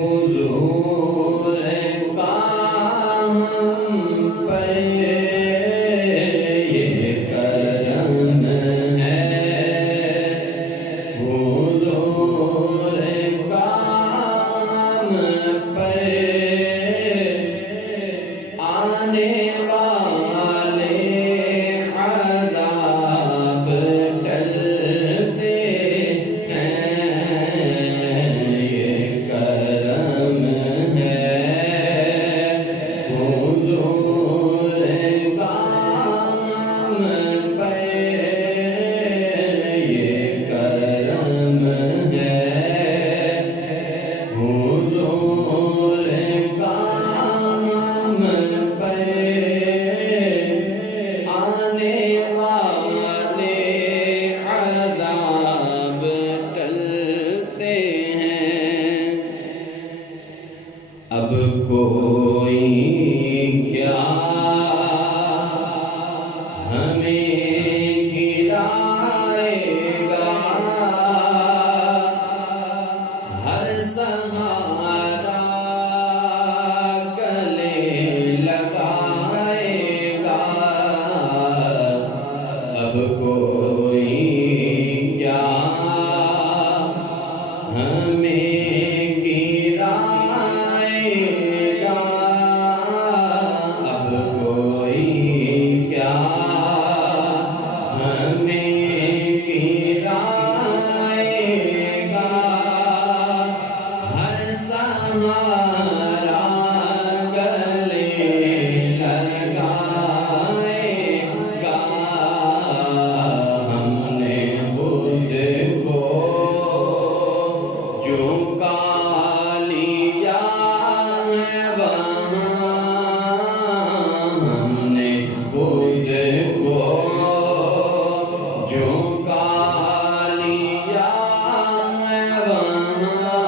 حضور کا ہم پر یہ کرم ہے، حضور کا ہم پر آنے والے عذاب ٹلتے ہیں، یہ کرم ہے، حضور کا ہم پر یہ کرم ہے، حضور کا ہم پر آنے والے عذاب ٹلتے ہیں۔ اب کوئی کیا ہمیں گرائے گا، ہر سہارا گلے لگائے گا۔ اب کوئی کیا ہمیں گرائے گا، اب کوئی کیا ہمیں گرائے گا، ہر سہارا گلے لگائے گا۔ ہم نے خود کو جو کا لیا ہے وہاں، ہم نے خود کو جو کا لیا ہے وہاں،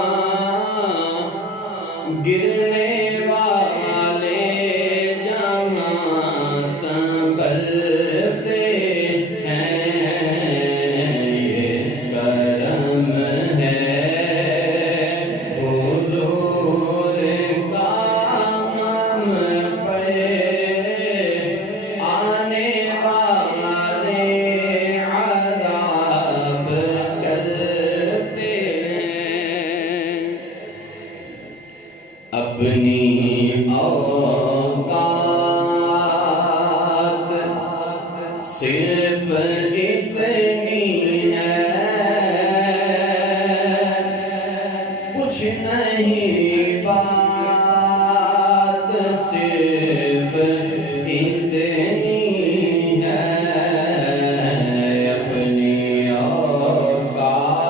گرنے والے جہاں سنبھلتے ہیں، یہ کرم ہے، حضور کا ہم پر آنے والے عذاب ٹلتے ہیں۔ اپنی اوقات صرف اتنی ہے، کچھ نہیں بات صرف اتنی ہے، اپنی اوقات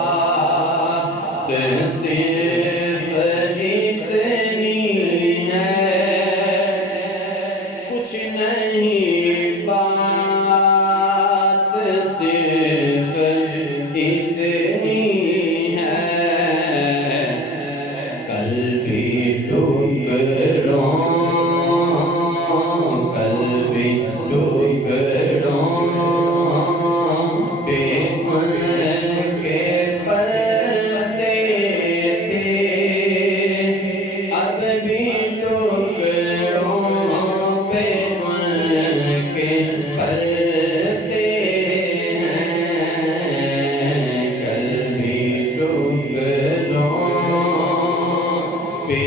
صرف اتنی ہے، کچھ نہیں بات صرف اتنی ہے، کل بھی ٹکڑوں، کل بھی ٹکڑوں پہ ان کے پلتے تھے، اب بھی ٹکڑوں پہ ان کے پلتے ہیں، کل بھی ٹکڑوں پہ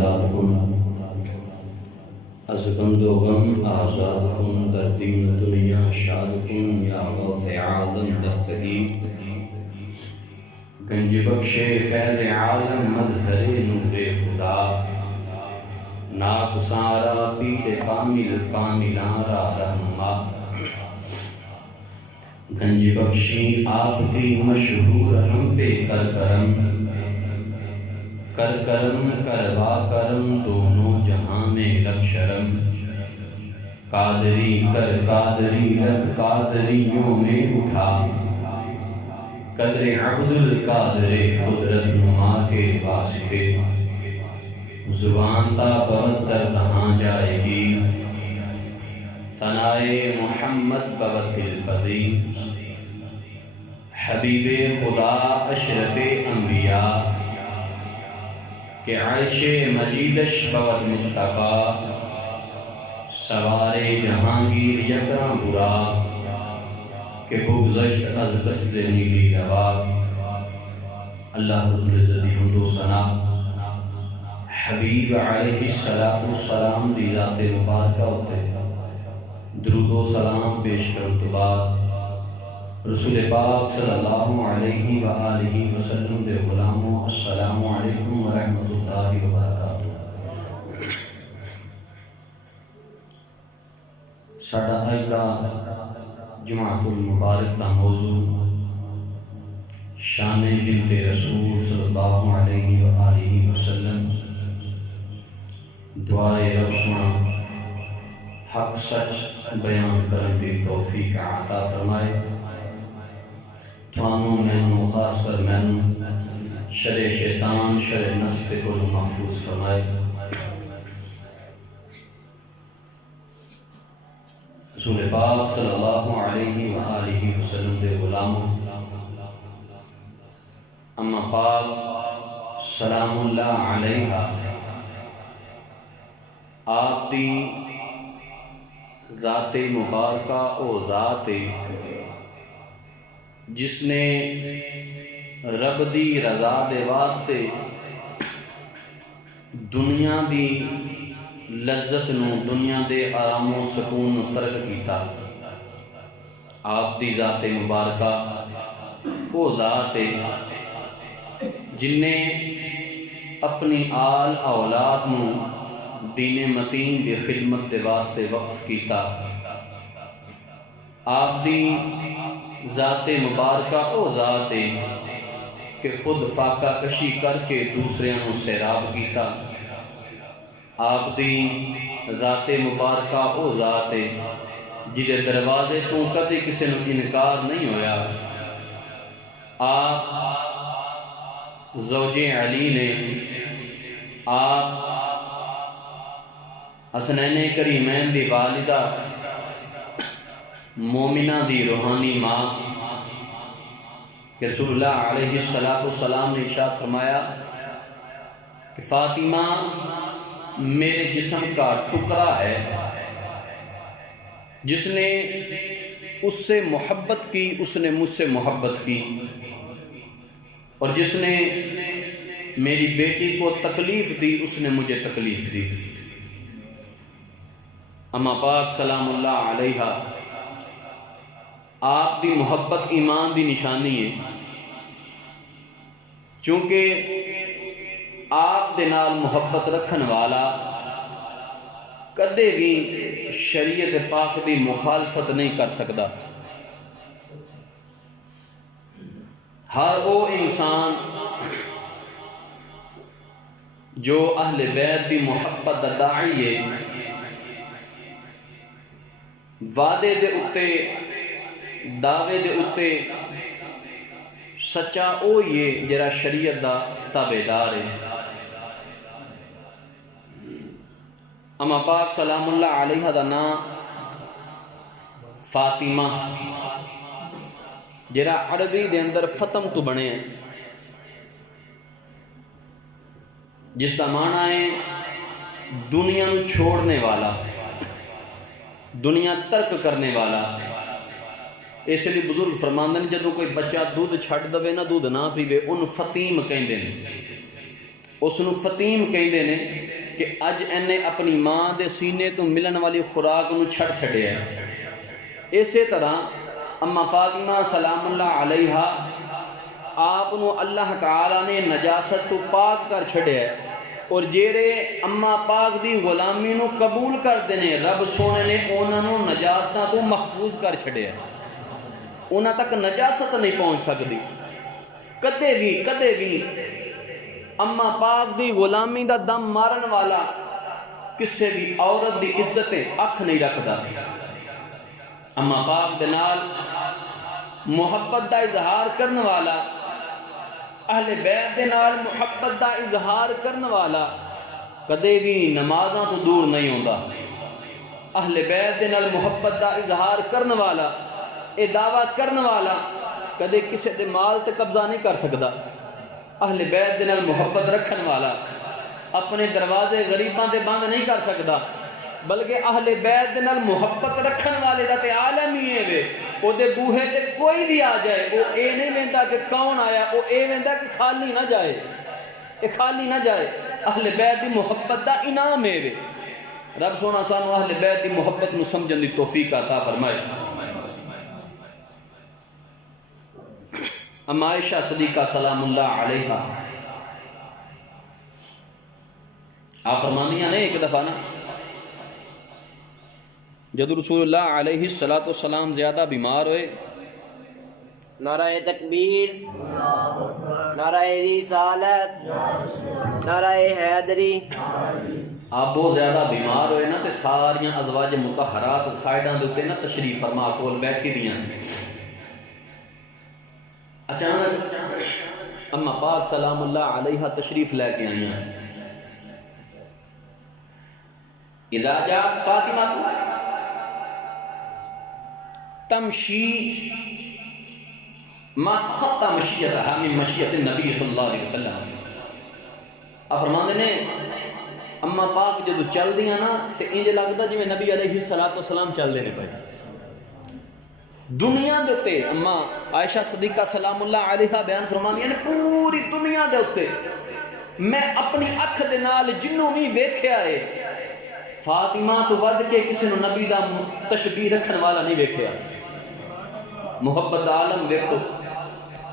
آزاد کن، از بند و غم آزاد کن، در دین دنیا شاد کن، یا غوث عالم دستگیر. گنج بخش فیض عالم مظہر نور خدا، ناک سارا پیر کامل کاملاں را رہنما. گنج بخشی آپ کی مشہور ہم پہ کر کرم، کر کرم کروا کرم دونوں جہاں میں رکھ شرم. قادری کر قادری رکھ قادریوں میں اٹھا، قدر عبد القادر قدرت نما کے واسطے. زبان تا بہتر کہاں جائے گی، ثنائے محمد بہت دل پذیر. حبیب خدا اشرف انبیاء کہ عرش مجیدش بہت متقی. سوارے جہانگیر یکراں برا کہ بگذشت از قصد نیلی روا. اللہ رب العزت دی حمد و ثنا حبیب علیہ السلام دی ذات مبارکہ ہوتے درود و سلام پیش کرنے تو بعد رسول پاک صلی اللہ علیہ وآلہ وسلم دے غلاموں السلام علیکم ورحمۃ اللہ وبرکاتہ. ساڈا اج دا جمعۃ المبارک دا موضوع شان بنت رسول صلی اللہ علیہ وآلہ وسلم. دعائے رب سنا حق سچ بیان کرنے دی توفیق عطا فرمائے. تھانوں مینوں خاص کر مینوں شر شیطان شر نفس تے کو محفوظ فرمائے. رسول پاک صلی اللہ علیہ وآلہ وسلم دے غلاموں، اما پاک سلام اللہ علیہ آپ دی ذات مبارکہ او ذات جس نے رب دی رضا دے واسطے دنیا دی لذت نو دنیا دے آرام و سکون نو ترک کیتا. آپ دی ذات مبارکہ او ذات جن نے اپنی آل اولاد نو دین متین دی خدمت دے واسطے وقف کیتا. آپ دی ذات مبارکہ او ذات کہ خود فاقہ کشی کر کے دوسریاں نو سیراب کیتا. آپ دی ذات مبارکہ او ذات جدے دروازے تو کدی کسی نو انکار نہیں ہویا. آپ زوج علی نے، آپ حسنین کریمین دی والدہ مومنہ دی روحانی ماں کہ رسول اللہ علیہ السلام نے ارشاد فرمایا کہ فاطمہ میرے جسم کا ٹکڑا ہے. جس نے اس سے محبت کی اس نے مجھ سے محبت کی، اور جس نے میری بیٹی کو تکلیف دی اس نے مجھے تکلیف دی. اما پاک سلام اللہ علیہ آپ دی محبت ایمان دی نشانی ہے، چونکہ آپ دے نال محبت رکھن والا کدے بھی شریعت پاک دی مخالفت نہیں کر سکتا. ہر وہ انسان جو اہل بیت دی محبت دا داعی ہے، وعدے دے اتے دعوے دے اتے سچا او یہ جرا شریعت دا تابعدار ہے. اما پاک سلام اللہ علیہ دا نام فاطمہ جرا عربی دے اندر فتم تو بنے ہیں، جس کا معنی ہے دنیا نو چھوڑنے والا، دنیا ترک کرنے والا. اس لیے بزرگ فرماندے نے جدوں کوئی بچہ دودھ چھڈ دے نہ دودھ نہ پیوے ان فطیم کہندے نے. اس نو فطیم کہندے نے کہ اج انہیں اپنی ماں دے سینے تو ملن والی خوراک نو چھڑ چھڑیا ہے۔ اسی طرح اما فاطمہ سلام اللہ علیہا آپ نو اللہ تعالیٰ نے نجاست تو پاک کر چھڑیا ہے، اور جیرے اما پاک دی غلامی نو قبول کر دینے رب سونے نے انہاں نو نجاستاں تو محفوظ کر چھڑیا ہے، انہاں تک نجاست نہیں پہنچ سکتی۔ کدے بھی اما پاک دی غلامی دا دم مارن والا کسے بھی عورت دی عزتیں اکھ نہیں رکھدا۔ اما پاک دے نال محبت دا اظہار کرن والا، اہل بیت دے نال محبت دا اظہار کرن والا کدے بھی نمازاں تو دور نہیں ہوندا۔ اہل بیت دے نال محبت دا اظہار کرن والا، اے دعویٰ کرن والا کدے کسے دے مال تے قبضہ نہیں کر سکدا۔ اہل بیت دے نال محبت رکھن والا اپنے دروازے غریباں تے بند نہیں کر سکدا، بلکہ اہل بیت دے نال محبت رکھن والے دا تے عالم ہی ہے، او دے بوہے تے کوئی بھی آ جائے او اے نہیں ویندا کہ کون آیا، او اے ویندا کہ خالی نہ جائے، اے خالی نہ جائے۔ اہل بیت دی محبت دا انعام ہے۔ رب سونا سانو اہل بیت دی محبت نو سمجھن دی توفیق عطا فرمائے۔ اما عائشہ صدیقہ سلام اللہ علیہا آپ فرماندیاں نے ایک دفعہ نا جد رسول اللہ علیہ السلام زیادہ بیمار ہوئے، نعرہ تکبیر، نعرہ رسالت، نعرہ حیدری۔ آپ بہت زیادہ بیمار ہوئے نا تے ساریاں ازواج مطہرات سائیڈاں دے اوتے نا تشریف فرما کول بیٹھی دیاں۔ اچانک اما پاک سلام اللہ علیہا تشریف لے کے آئیاں۔ اذا جاءت فاطمہ تمشی ما تخطى مشیتها من مشیت النبی صلی اللہ علیہ وسلم۔ آپ فرماندے نے اما پاک جدو چل دیاں نا تے انج لگدا جویں نبی علیہ السلام چل دے نے پئے دنیا دے اتے۔ اما عائشہ صدیقہ سلام اللہ علیہا بیان فرماندیاں نے پوری دنیا دے اتے میں اپنی اکھ دے نال جنوں بھی ویکھیا ہے فاطمہ تو ود کے کسی نو نبی دا تشبیہ رکھن والا نہیں ویکھیا۔ محبت دا عالم ویکھو،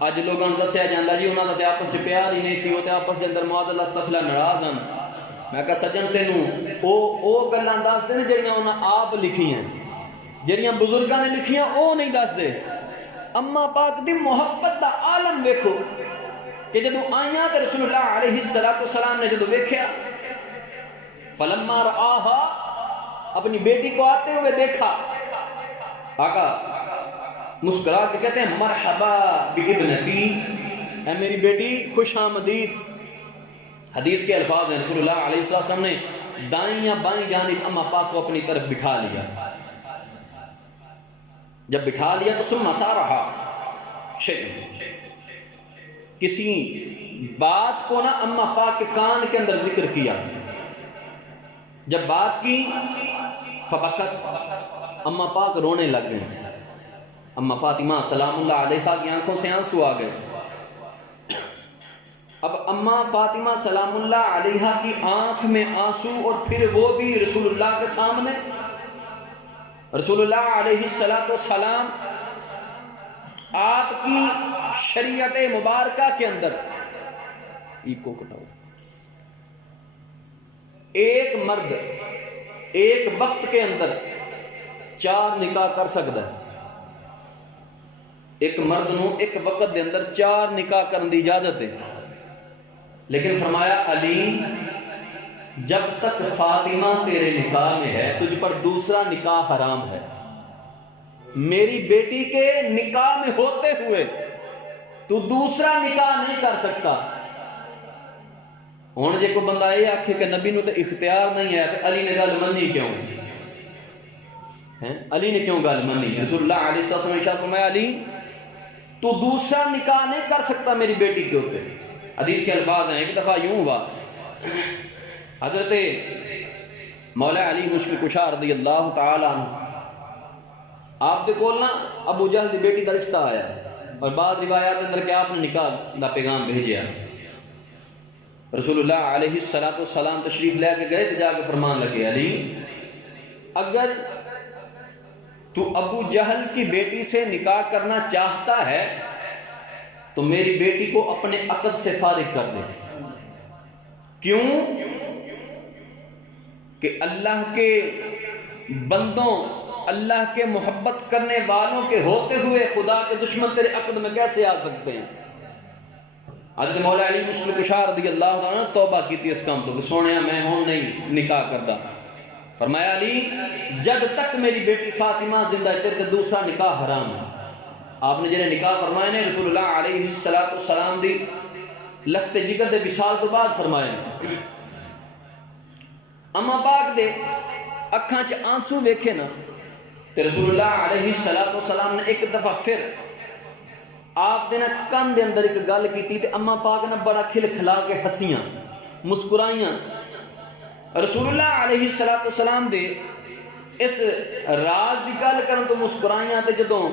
اج لوگاں نوں دسیا جاندا جی انہاں دا تے آپس وچ پیار ہی نہیں سی، او تے آپس دے اندر معاذ اللہ استغفر ناراض ہن۔ میں کہا سجن تینوں او گلاں دس دے نے جڑیاں انہاں آپ لکھیاں، جڑیاں بزرگاں نے لکھیاں او نہیں دس دے۔ اما پاک دی محبت دا عالم ویکھو کہ جدوں آئیاں تے رسول اللہ علیہ السلام نے جدوں ویکھیا فلما رآہا اپنی بیٹی کو آتے ہوئے دیکھا، آقا مسکرا کے کہتے ہیں مرحبا بابنتی، اے میری بیٹی خوش آمدید۔ حدیث کے الفاظ ہیں رسول اللہ علیہ السلام نے دائیں یا بائیں جانب اما پاک کو اپنی طرف بٹھا لیا۔ جب بٹھا لیا تو ثم سارہا شیء، کسی بات کو نہ اما پاک کے کان کے اندر ذکر کیا۔ جب بات کی فبکت، اما پاک رونے لگ گئے۔ اما فاطمہ سلام اللہ علیہا کی آنکھوں سے آنسو آ گئے۔ اب اما فاطمہ سلام اللہ علیہا کی آنکھ میں آنسو، اور پھر وہ بھی رسول اللہ کے سامنے۔ رسول اللہ علیہ السلام آپ کی شریعت مبارکہ کے اندر ایک مرد ایک وقت کے اندر 4 نکاح کر سکتا ہے۔ ایک مرد نو ایک وقت دے اندر 4 نکاح کرنے دی اجازت ہے، لیکن فرمایا علی جب تک فاطمہ تیرے نکاح میں ہے تجھ پر دوسرا نکاح حرام ہے۔ میری بیٹی کے نکاح میں ہوتے ہوئے تو دوسرا نکاح نہیں کر سکتا۔ ہن جے کو بندہ یہ آکھے کہ نبی نو تے اختیار نہیں ہے تو علی نے گل منی کیوں؟ علی نے کیوں گل منی؟ رسول اللہ علیہ السلام نے ارشاد فرمایا علی تو دوسرا نکاح نہیں کر سکتا میری بیٹی کے اوپر۔ حدیث کے الفاظ ہیں، ایک دفعہ یوں ہوا حضرت مولا علی مشکل کشا رضی اللہ تعالی عنہ آپ دے کول نا ابو جہل دی بیٹی دا رشتہ آیا، اور بعض روایات اندر کہ آپ نے نکاح دا پیغام بھیجیا۔ رسول اللہ علیہ السلام تشریف لے کے گئے تو جا کے فرمان لگے علی اگر تو ابو جہل کی بیٹی سے نکاح کرنا چاہتا ہے تو میری بیٹی کو اپنے عقد سے فارغ کر دے. کیوں کہ اللہ کے بندوں اللہ کے محبت کرنے والوں کے ہوتے ہوئے خدا کے دشمن تیرے عقد میں کیسے آ سکتے ہیں. حضرت مولا علی مشکل کشا رضی اللہ عنہ توبہ کی تھی اس کام تو کہ سونے میں ہوں نہیں نکاح کردا. فرمایا علی جب تک میری بیٹی فاطمہ زندہ ہے تیرے دوسرا نکاح حرام ہے. آپ نے جنہیں نکاح فرمائے نے رسول اللہ علیہ السلام دی لخت جگر دے وصال تو بعد فرمائے. اما پاک دے اکھاں چ آنسو ویکھے نا تے رسول اللہ علیہ السلام نے ایک دفعہ پھر آپ دے نا کان دے اندر ایک گل کیتی تے اما پاک نے بڑا کھل کھلا کے ہنسیاں مسکرائیاں. رسول اللہ علیہ السلام دے اس راز دی گل کرن تو مسکرائیاں تے جدوں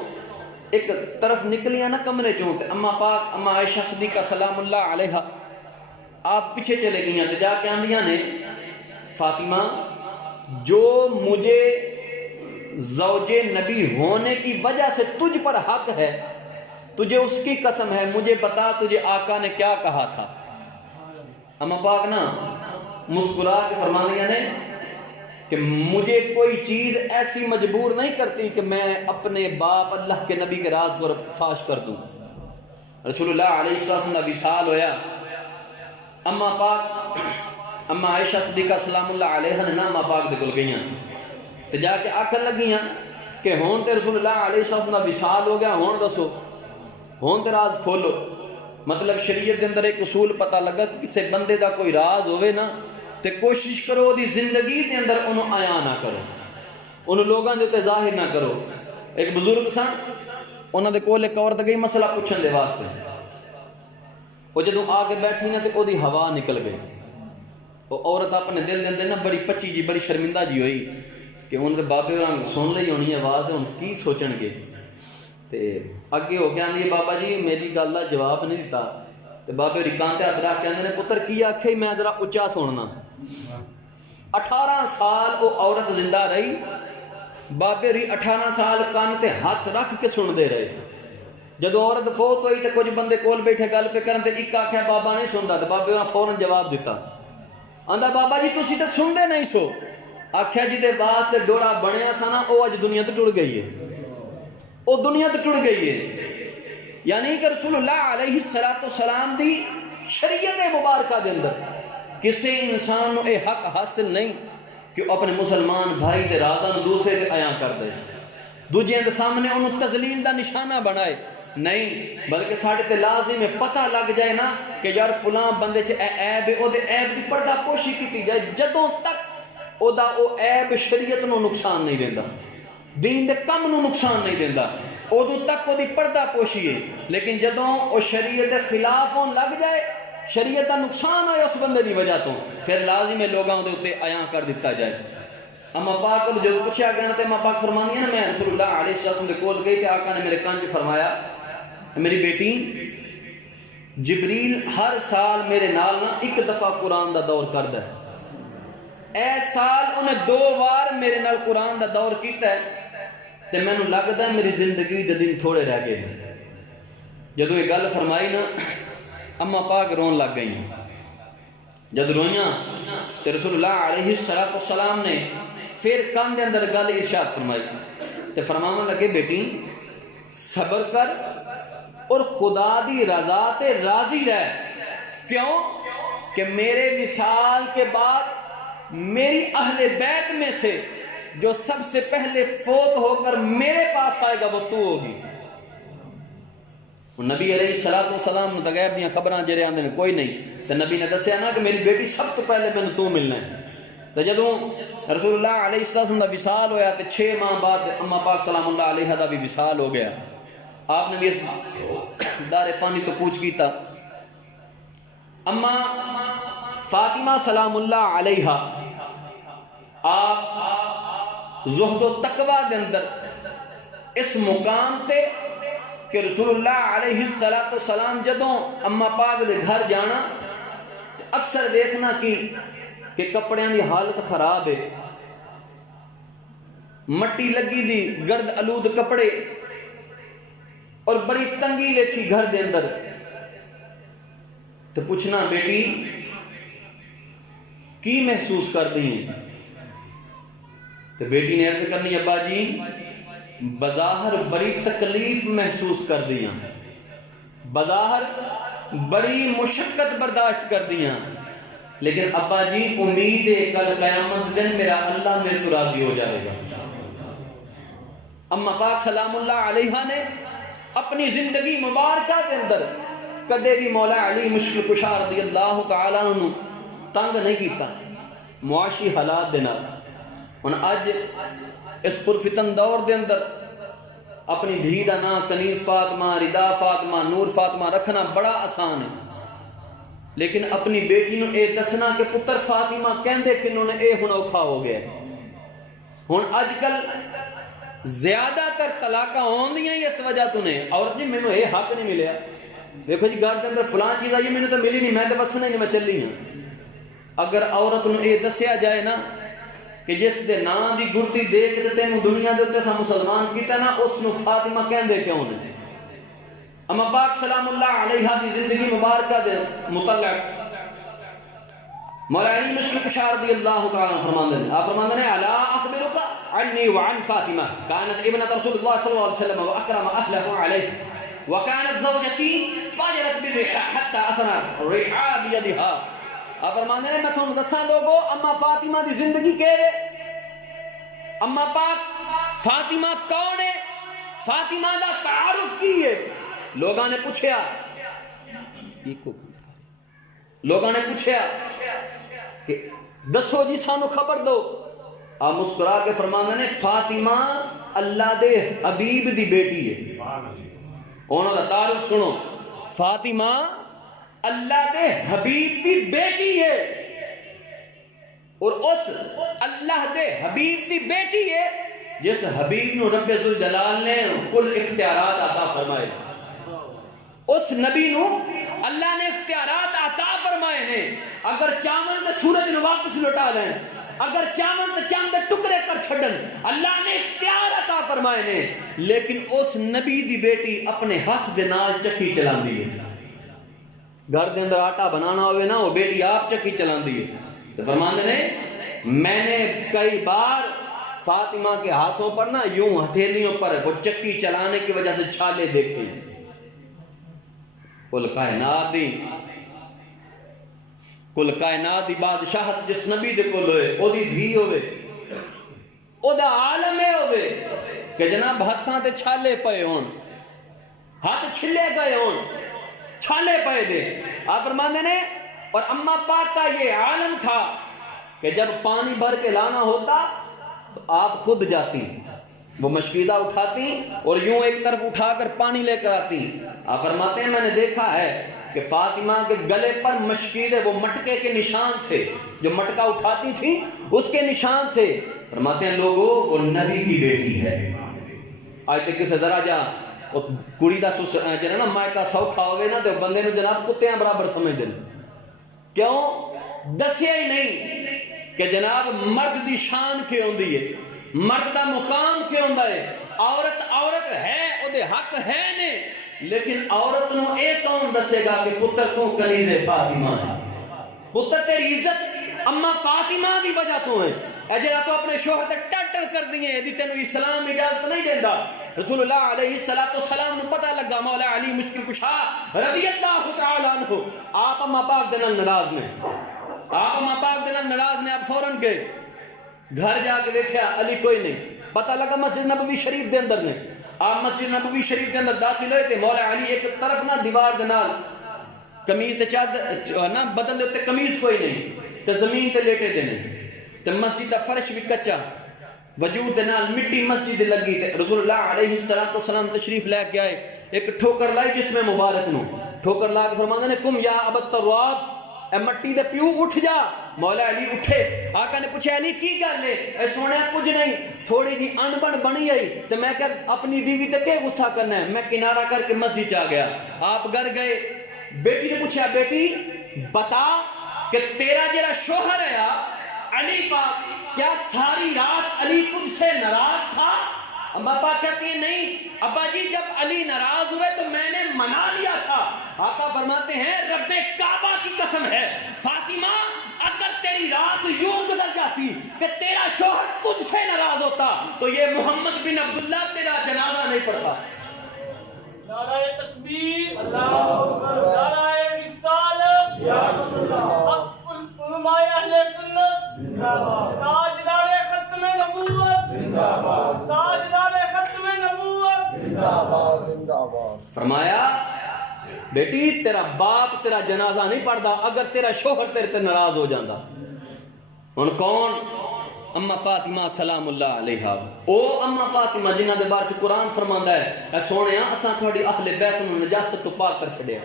ایک طرف نکلیاں نا کمرے چوں تے اما پاک اما عائشہ صدیقہ سلام اللہ علیہا آپ پیچھے چلے گئیاں تے جا کے آندیاں نے فاطمہ جو مجھے زوج نبی ہونے کی وجہ سے تجھ پر حق ہے تجھے اس کی قسم ہے مجھے بتا تجھے آقا نے کیا کہا تھا. اما پاک نا مسکرا کے فرماندیاں نے کہ مجھے کوئی چیز ایسی مجبور نہیں کرتی کہ میں اپنے باپ اللہ کے نبی کے راز کو فاش کر دوں. رسول اللہ علیہ السلام کا وصال ہویا. اما پاک اما عائشہ صدیقہ سلام اللہ علیہ نے اما پاک دے کول گئیاں تے جا کے آکھن لگیاں کہ ہون تے رسول اللہ علیہ السلام کا وصال ہو گیا ہون دسو ہون تے راز کھولو. مطلب شریعت دے اندر ایک اصول پتہ لگا کہ کسے بندے دا کوئی راز ہوئے نا تے کوشش کرو دی زندگی دے اندر انہوں آیا نہ کرو انہوں لوگاں دے تے ظاہر نہ کرو. ایک بزرگ سن انہوں دے کول ایک عورت گئی مسئلہ پوچھن دے واسطے وہ جدوں آ کے بیٹھی نا تے او دی ہوا نکل گئی. وہ عورت اپنے دل دے اندر نا بڑی پچی جی بڑی شرمندہ جی ہوئی کہ انہوں دے بابے رنگ سن لئی ہونی آواز ہن کی سوچن گے تے اگے ہو کے آندی بابا جی میری گل دا جواب نہیں دیتا تے بابے رکان تے ہاتھ رکھ کے آندے نے پتر کی آکھے میں ذرا اچا سننا. 18 سال وہ عورت زندہ رہی بابے ری 18 سال کان تے ہاتھ رکھ کے سن دے رہے. جدو عورت فوت ہوئی تے کچھ بندے کول بیٹھے گل پہ کرن تے ایک آکھیا بابا نہیں سندا تے بابے نے فوراً جواب دیتا آندا بابا جی تسی تے سن دے نہیں سو. آکھیا جی دے واسطے ڈوڑا بنیا سا نا او اج دنیا تے ٹر گئی ہے او دنیا تے ٹر گئی ہے. یعنی کہ رسول اللہ علیہ السلام دی شریعت مبارکہ دے اندر کسی انسان نو اے حق حاصل نہیں کہ اپنے مسلمان بھائی دے رازاں دوسرے تے آیاں کر دے دوجیاں دے سامنے انہوں تذلیل دا نشانہ بنائے نہیں بلکہ ساڑھے تے لازم ہے پتہ لگ جائے نا کہ یار فلاں بندے چ عیب ہے او دے عیب دی پردہ پوشی کیتی جائے جدوں تک او دا او عیب شریعت نو نقصان نہیں دیندا دین دے کم نو نقصان نہیں دیندا ادو تک وہ دی پردہ پوشی ہے. لیکن جدوں وہ شریعت دے خلاف ہون لگ جائے شریعت دا نقصان آئے اس بندے دی وجہ تو پھر لازم ہے لوگاں دے اوتے عیاں کر دیتا جائے. اما پاک کو جب پوچھا گیا تے اما پاک فرمانی ہے نا میں رسول اللہ علیہ السلام دے کول گئی تے آقا نے میرے کان 'چ فرمایا میری بیٹی جبریل ہر سال میرے نال نا ایک دفعہ قرآن دا دور کردا ہے. اے سال انہیں 2 بار میرے نال قرآن دا دور کیتا ہے تے میں نو لگدا ہے میری زندگی دے دن تھوڑے رہ گئے. جدوں یہ گل فرمائی نا اما پاک رون لگ گئی. جد روئیاں تے رسول اللہ علیہ السلام نے پھر کان دے اندر گل ارشاد فرمائی تے فرماون لگے بیٹی صبر کر اور خدا دی رضا تے راضی رہ. کیوں کہ میرے وصال کے بعد میری اہل بیت میں سے جو سب سے پہلے فوت ہو کر میرے پاس آئے گا وہ تو ہوگی. نبی علیہ السلام نے غیب دیاں خبراں جڑے آندے نے کوئی نہیں تے نبی نے دسیا نا کہ میری بیٹی سب تو پہلے میں تو ملنا ہے. تے جدوں رسول اللہ علیہ السلام دا وصال ہویا تے 6 ماہ بعد اما پاک سلام اللہ علیہ دا بھی وصال ہو گیا. آپ نے بھی اس دار فانی تو پوچھ کیتا اما فاطمہ سلام اللہ علیہ آپ زہد و تقوی دے اندر اس مقام تے کہ رسول اللہ علیہ السلام جدوں اما پاک دے گھر جانا اکثر دیکھنا کہ کپڑیاں دی حالت خراب ہے، مٹی لگی دی گرد آلود کپڑے اور بڑی تنگی لیکھی گھر دے اندر، تو پوچھنا بیٹی کی محسوس کر دی ہیں؟ تو بیٹی نے عرض کرنی ابا جی بظاہر بڑی تکلیف محسوس کر دیا، بظاہر بڑی مشقت برداشت کر دیا، لیکن ابا جی امید ہے کل قیامت دن میرا اللہ میرے تو راضی ہو جائے گا۔ اما پاک سلام اللہ علیہ نے اپنی زندگی مبارکہ کے اندر کدے بھی مولا علی مشکل کشا رضی اللہ تعالیٰ عنہ تنگ نہیں کیتا معاشی حالات دینا۔ اور اج اس پرفتن دور دے اندر اپنی دھی دا نام کنیز فاطمہ، ردا فاطمہ، نور فاطمہ رکھنا بڑا آسان ہے، لیکن اپنی بیٹی نو اے دسنا کہ پتر فاطمہ کہندے کنوں نے اے ہن اوکھا ہو گیا۔ ہن اج کل زیادہ تر طلاقاں ہوندیاں ہی اس وجہ تو نے عورت جی مینوں اے حق نہیں ملیا، دیکھو جی گھر دے اندر فلاں چیز آئی مینوں تو ملی نہیں، میں تے وسنا ہی نہیں، میں چلی ہوں۔ اگر عورت نو اے دسیا جائے نا کہ جس دے نام دی گرتی دے کے تینوں دنیا دے تے سا مسلمان کیتا نا اس نو فاطمہ کہندے کیوں نے؟ اما پاک سلام اللہ علیہ دی زندگی مبارکہ دے متعلق مولا علی مشکل کشا رضی اللہ تعالیٰ فرماندے ہیں، آپ فرماندے ہیں الا اخبرک عنی وعن فاطمہ كانت ابنت رسول اللہ صلی اللہ علیہ وسلم واکرم اہلہ علیہ وكانت زوجتی فاجرت بالرحاء حتى اثنى الرحاء بيدها۔ آپ فرماندے ہیں میں تھانوں دساں لوگو اما فاطمہ دی زندگی کیویں، اما پاک فاطمہ کون ہے، فاطمہ دا تعارف کی ہے؟ لوگاں نے پوچھیا لوگاں نے پوچھیا کہ دسو جی سانو خبر دو، آپ مسکرا کے فرماندے نے فاطمہ اللہ دے حبیب دی بیٹی ہے۔ انہوں دا تعارف سنو، فاطمہ اللہ دے حبیب دی بیٹی ہے، اور اس اللہ دے حبیب دی بیٹی ہے جس حبیب نو رب ذوالجلال نے کل اختیارات عطا فرمائے، اس نبی نو اللہ نے اختیارات عطا فرمائے ہیں۔ اگر چاون تے سورج نو واپس لوٹا لیں، اگر چاون تے چاند دے ٹکڑے کر چھڈن، اللہ نے اختیار عطا فرمائے ہیں، لیکن اس نبی دی بیٹی اپنے ہاتھ دے نال چکی چلاندی ہے۔ گھر دے اندر آٹا بنانا ہوئے نا وہ بیٹی آپ چکی چلاندی ہے۔ تو فرماندے نے میں نے کئی بار فاطمہ کے ہاتھوں پر نا یوں ہتھیلیوں پر وہ چکی چلانے کی وجہ سے چھالے دیکھے۔ کل کائنات دی بادشاہت جس نبی دے کول ہوئے او دی دھی ہوئے او دا عالم ہوئے کہ جناب ہاتھاں تے چھالے پئے ہون، ہاتھ چھلے گئے ہون، چھالے پئے دے۔ آپ فرماندے نے اور اما پاک کا یہ عالم تھا کہ جب پانی بھر کے لانا ہوتا تو آپ خود جاتی، وہ مشکیزہ اٹھاتی اور یوں ایک طرف اٹھا کر پانی لے کر آتی۔ آپ فرماتے ہیں میں نے دیکھا ہے کہ فاطمہ کے گلے پر مشکیزے وہ مٹکے کے نشان تھے، جو مٹکا اٹھاتی تھی اس کے نشان تھے۔ فرماتے ہیں لوگوں وہ نبی کی بیٹی ہے۔ آج تک کسے ذرا جا کڑی دا جنہا نا مائکہ سوکھا ہوئے نا تو بندے نو جناب کتے ہیں برابر سمجھ دیں، کیوں دسیا ہی نہیں کہ جناب مرد دی شان کے ہوندی ہے، مرد دا مقام کے ہوندا ہے۔ عورت ہے او دے حق ہے نے، لیکن عورت نو اے کون دسے گا کہ پتر تو کنیز فاطمہ ہے، پتر تیری عزت اما فاطمہ دی وجہ تو ہے۔ اے جڑا تو اپنے شوہر تے ٹٹر کر دیے ایدی تینوں اسلام اجازت نہیں دیندا۔ رسول اللہ علیہ السلام نو پتہ لگا مولا علی مشکل کشا رضی اللہ تعالی عنہ آپ اما پاک دے نال ناراض نے، آپ اما پاک دے نال ناراض نے۔ آپ فوراً گئے گھر جا کے دیکھا علی کوئی نہیں، پتہ لگا مسجد نبوی شریف دے اندر نے۔ آپ مسجد نبوی شریف کے اندر داخل ہوئے تھے، مولا علی ایک طرف نہ دیوار دے نال قمیض تے چادر نہ بدن دے تے قمیض کوئی نہیں تے زمین تے لیٹے دے نے تے مسجد دا فرش بھی کچا، وجود دے نال مٹی مسجد لگی تے رسول اللہ علیہ السلام تشریف لے کے آئے، ایک ٹھوکر لائی جسم مبارک نو، ٹھوکر لا کے فرماندے نے کم یا ابت تراب، اے مٹی دے پیو اٹھ جا۔ مولا علی اٹھے، آقا نے پوچھا علی کی گل ہے؟ اے سونے کچھ نہیں، تھوڑی جی انبن بنی آئی تو میں کہ اپنی بیوی تے کہ غصہ کرنا ہے، میں کنارہ کر کے مسجد آ گیا۔ آپ گھر گئے، بیٹی نے پوچھا بیٹی بتا کہ تیرا جڑا شوہر ہے علی پاک، کیا ساری رات علی تجھ سے ناراض تھا؟ اما پاک کہتی ہے نہیں ابا جی، جب علی ناراض ہوئے تو میں نے منا لیا تھا۔ آقا فرماتے ہیں رب کعبہ کی قسم ہے فاطمہ، اگر تیری رات یوں گزر جاتی کہ تیرا شوہر تجھ سے ناراض ہوتا تو یہ محمد بن عبداللہ تیرا جنازہ نہیں پڑھتا۔ نعرہ تکبیر، اللہ اکبر، نعرہ رسالت یا رسول اللہ، حق العلماء اہل سنت زندہ باد، تاجدار ختم نبوت زندہ باد، تاجدار ختم نبوت زندہ باد، زندہ باد۔ فرمایا بیٹی تیرا باپ تیرا جنازہ نہیں پڑھتا اگر تیرا شوہر تیرے تے ناراض ہو جاندہ۔ ان کون؟ اما فاطمہ سلام اللہ علیہ، او اما فاطمہ جنہ دے بارے چ قرآن فرماندا ہے اے سونے اساں تھوڑی اہل بیت نوں نجاست تو پاک کر چھڈیا۔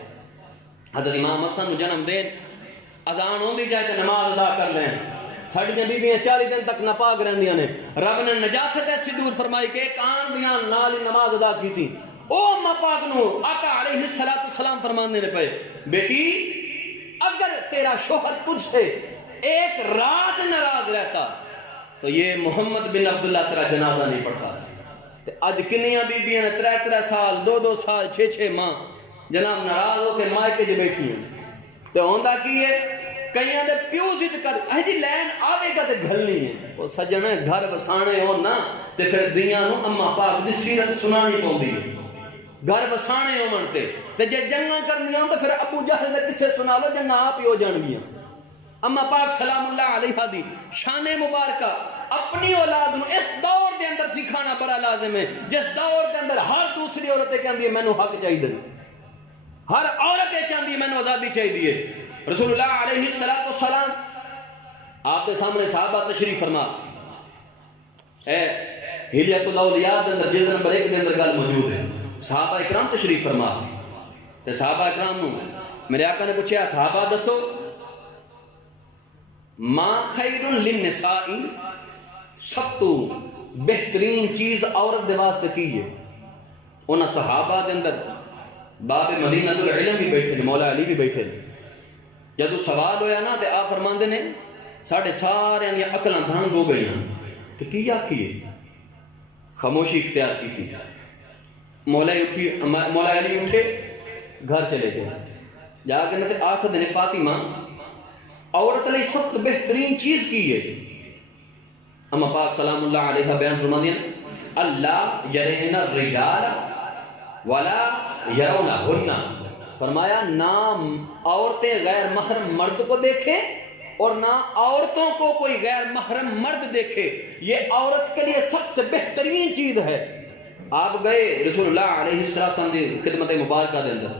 حضرت امام حسن نوں جنم دین اذان ہوندی جائے تے نماز ادا کر لیں، ساڈیاں بیویاں 40 دن تک ناپاک رہندیاں نے، رب نے نجاست ایسی دور فرمائی کہ ایک آن دیاں نال ہی نماز ادا کیتی۔ او اما پاک نو آقا علیہ السلام فرماندے نے پے بیٹی اگر تیرا شوہر تجھ سے ایک رات ناراض رہتا تو یہ محمد بن عبداللہ تیرا جنازہ نہیں پڑھتا۔ اج کنیاں بیبیاں نے 3 سال 2 سال 6 ماہ جناب ناراض ہو کے مائکے جو بیٹھی ہیں تو ہوندا کی ہے کئیاں دے پیو ضد کر اے جی لین آوے گا تے گھلنی ہے، وہ سجنے گھر وسانے ہو نا تے پھر دیاں نو اما پاک دی سیرت سنانی پوندی ہے، گھر وسانے ہو منتے تے جے جنگاں کرنیاں تے پھر ابو جہل دے قصے سنا لو جنگاں آپ ہی ہو جان گیاں۔ اما پاک سلام اللہ علیہ دی شان مبارکہ اپنی اولاد نو اس دور دے اندر سکھانا بڑا لازم ہے، جس دور دے اندر ہر دوسری عورت کہندی ہے مینوں حق چاہیے، ہر عورت چاہندی ہے مینوں آزادی چاہیے۔ رسول اللہ علیہ السلام آپ کے سامنے صحابہ تشریف فرما، اے ہلیت الاولیاء دے اندر جلد نمبر 1 دے اندر گل موجود ہے، صحابہ اکرام تشریف فرما تے صحابہ اکرام نو میرے آقا نے پوچھا صحابہ دسو ما خیر للنساء، سب تو بہترین چیز عورت دے واسطے کی ہے؟ انہاں صحابہ دے اندر باب مدینہ العلم بھی بیٹھے نے، مولا علی بھی بیٹھے نے، جدو سوال ہویا نا تے آپ فرماندے نے ساڑھے سارے دیا عقلاں دھنگ ہو گئی ہیں کہ کی آکھیے؟ خاموشی اختیار کی تھی۔ مولا علی اٹھے گھر چلے گئے، جا کے نا آخر نے فاطمہ عورت علیہ سب بہترین چیز کی ہے؟ اما پاک سلام اللہ علیہ بیان فرما دیا اللہ یرین الرجال ولا یرونہن، فرمایا نہ عورتیں غیر محرم مرد کو دیکھیں اور نہ عورتوں کو کوئی غیر محرم مرد دیکھے، یہ عورت کے لیے سب سے بہترین چیز ہے۔ آپ گئے رسول اللہ علیہ السلام دی خدمت مبارکہ دے اندر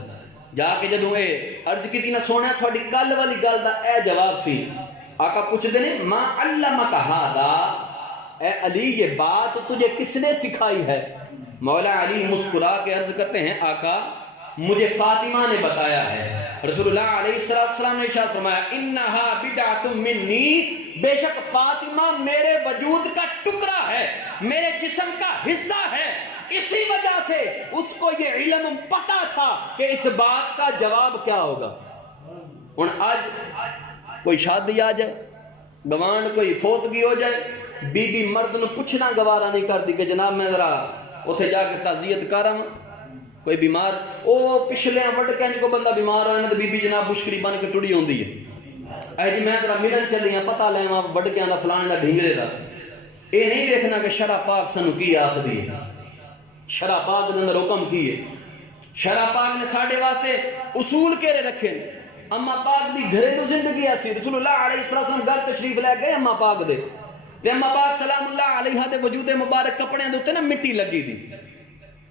جا کے جدوں اے عرض کی تھی نہ سونے تھوڑی کل والی گل دا اے جواب سی، آقا پوچھتے نے ما علمک ھذا، اے علی یہ بات تجھے کس نے سکھائی ہے؟ مولا علی مسکرا کے عرض کرتے ہیں آقا مجھے فاطمہ نے بتایا ہے۔ رسول اللہ علیہ السلام نے ارشاد فرمایا انہا بدعۃ منی، بے شک فاطمہ میرے وجود کا ٹکڑا ہے، میرے جسم کا حصہ ہے، اسی وجہ سے اس کو یہ علم پتا تھا کہ اس بات کا جواب کیا ہوگا۔ اور آج کوئی شادی آ جائے، گوانڈ کوئی فوتگی ہو جائے، بی بی مرد نو پوچھنا گوارا نہیں کرتی کہ جناب میں ذرا اتھے جا کے تعزیت کرم، کوئی بیمار او پچھلے وڈ کے کو بندہ بیمار ہوئے نا تو بی بی جناب مشکلی بن کے ٹڑی ہوندی ہے، اے جی میں ذرا ملن چلی ہاں پتہ لے وہاں وڈ کے آندا فلانے دا ڈھنگرے دا، اے نہیں دیکھنا کہ شرع پاک سنو کی آخری ہے، شرع پاک دے اندر حکم کی ہے، شرع پاک نے ساڑھے واسطے اصول کیرے رکھے۔ اما پاک دی گھریلو زندگی ایسی، رسول اللہ علیہ السلام گھر تشریف لے گئے اما پاک دے تے اما پاک سلام اللہ علیہ دے وجود مبارک کپڑے دے اوتے نا مٹی لگی دی،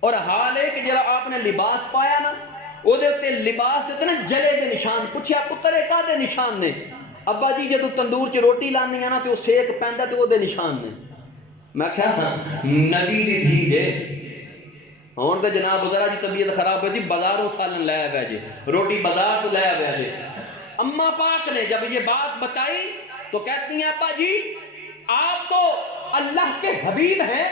اور حال ہے کہ جڑا آپ نے لباس پایا نا او دے اوتے لباس دے اوتے نا جلے دے نشان، پوچھیا پتر کا دے نشان نے؟ ابا جی جدوں تندور چ روٹی لانی ہے نا تے او سیک پیندا تے او دے نشان نے۔ میں کہا نبی دی دھی دے ہون تے جناب ذرا جی طبیعت خراب ہے جی بازاروں سالن لے آیا جی، روٹی بازار تو لے آیا جی۔ اما پاک نے جب یہ بات بتائی تو کہتی ہیں ابا جی آپ تو اللہ کے حبیب ہیں،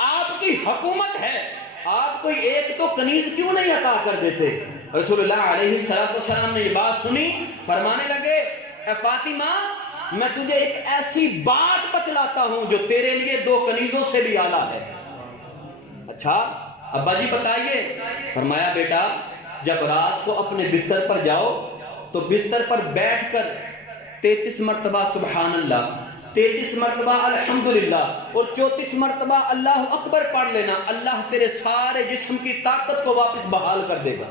آپ کی حکومت ہے، آپ کوئی ایک تو کنیز کیوں نہیں عطا کر دیتے؟ رسول اللہ علیہ السلام نے یہ بات سنی، فرمانے لگے اے فاطمہ میں تجھے ایک ایسی بات بتلاتا ہوں جو تیرے لیے 2 کنیزوں سے بھی اعلیٰ ہے۔ اچھا ابا جی بتائیے۔ فرمایا بیٹا جب رات کو اپنے بستر پر جاؤ تو بستر پر بیٹھ کر 33 مرتبہ سبحان اللہ، 33 مرتبہ الحمدللہ اور 34 مرتبہ اللہ اکبر پڑھ لینا۔ اللہ تیرے سارے جسم کی طاقت کو واپس بحال کر دے گا۔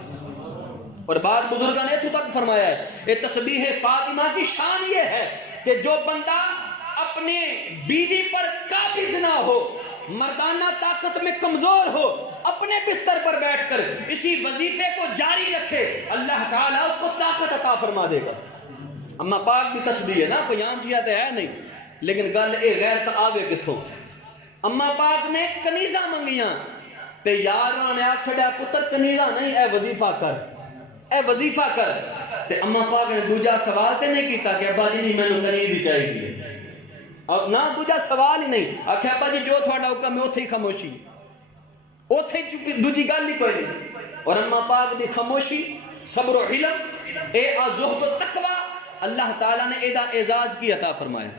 اور بعد بزرگوں نے تو تک فرمایا ہے یہ تسبیح فاطمہ کی شان یہ ہے کہ جو بندہ اپنے بیوی پر قابض نہ ہو، مردانہ طاقت میں کمزور ہو، اپنے بستر پر بیٹھ کر اسی وظیفے کو جاری رکھے، اللہ تعالیٰ اس کو طاقت عطا فرما دے گا۔ اما پاک بھی تسبیح ہے نا، کوئی عام چیز ہے نہیں، لیکن گل اے غیرت آوے کتھوں۔ اما پاک نے کنیزاں منگیاں تے یار انہوں نے آکھ چھڑیا پتر کنیزاں نہیں، اے وظیفہ کر، اے وظیفہ کر۔ تے اما پاک نے دوجا سوال تے نہیں کیتا کہ ابا جی نہیں میں نے کنیز ہی چاہیے، اور نہ دوجا سوال ہی نہیں، آکھے ابا جی جو تھوڑا حکم ہے اوتھے ہی خاموشی، اوتھے چپی، دوجی گل ہی کوئی نہیں۔ اور اما پاک دی خاموشی، صبر و حلم، اے زہد و تقوی اللہ تعالیٰ نے ایدہ اعزاز کی عطا فرمایا۔